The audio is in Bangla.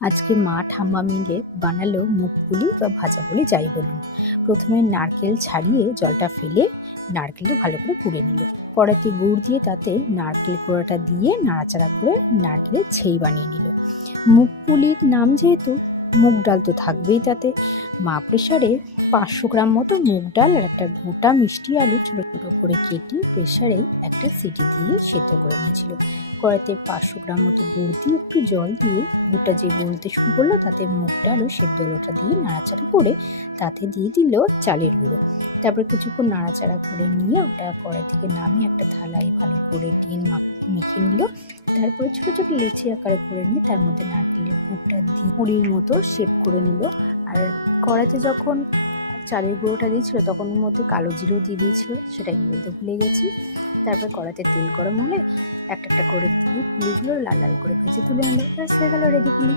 আজকে মা ঠাম্মা মিলে বানালো মুগ পুলি বা ভাজা পুলি যাই বলুন। প্রথমে নারকেল ছাড়িয়ে জলটা ফেলে নারকেলটা ভালো করে কুড়ে নিল। কড়াইতে গুড় দিয়ে তাতে নারকেল কোড়াটা দিয়ে নাড়াচাড়া করে নারকেলের ছেই বানিয়ে নিল। মুগ পুলির নাম যেহেতু, মুগ ডাল তো থাকবেই তাতে। মা প্রেসারে 500 গ্রাম মতো মুগ ডাল আর একটা গোটা মিষ্টি আলু ছোটো ছোটো করে কেটে প্রেসারে একটা সিটি দিয়ে সেদ্ধ করে নিয়েছিল। কড়াইতে 500 গ্রাম মতো গুড় দিয়ে একটু জল দিয়ে গুড়টা যে গলতে শুরু করলো, তাতে মুগ ডাল ও সেদ্ধ আলুটা দিয়ে নাড়াচাড়া করে তাতে দিয়ে দিল চালের গুঁড়ো। তারপর কিছুক্ষণ নাড়াচাড়া করে নিয়ে ওটা কড়াই থেকে নামিয়ে একটা থালায় ভালো করে দিয়ে মেখে নিল। তারপরে ছোটো ছোটো লেচি আকারে করে নিয়ে তার মধ্যে নারকেলের পুরটা দিয়ে পুরির মতো শেপ করে নিল। আর কড়াইতে যখন চালের গুঁড়োটা দিয়েছিল তখন ওর মধ্যে কালো জিরেও দিয়ে দিয়েছিল, সেটা আমি বলতে ভুলে গেছি। তারপর কড়াইতে তেল গরম হলে একটা একটা করে দিয়ে পুলিগুলো লাল লাল করে ভেজে তুলে আনলো। ব্যাস হয়ে গেল রেডি পুলি।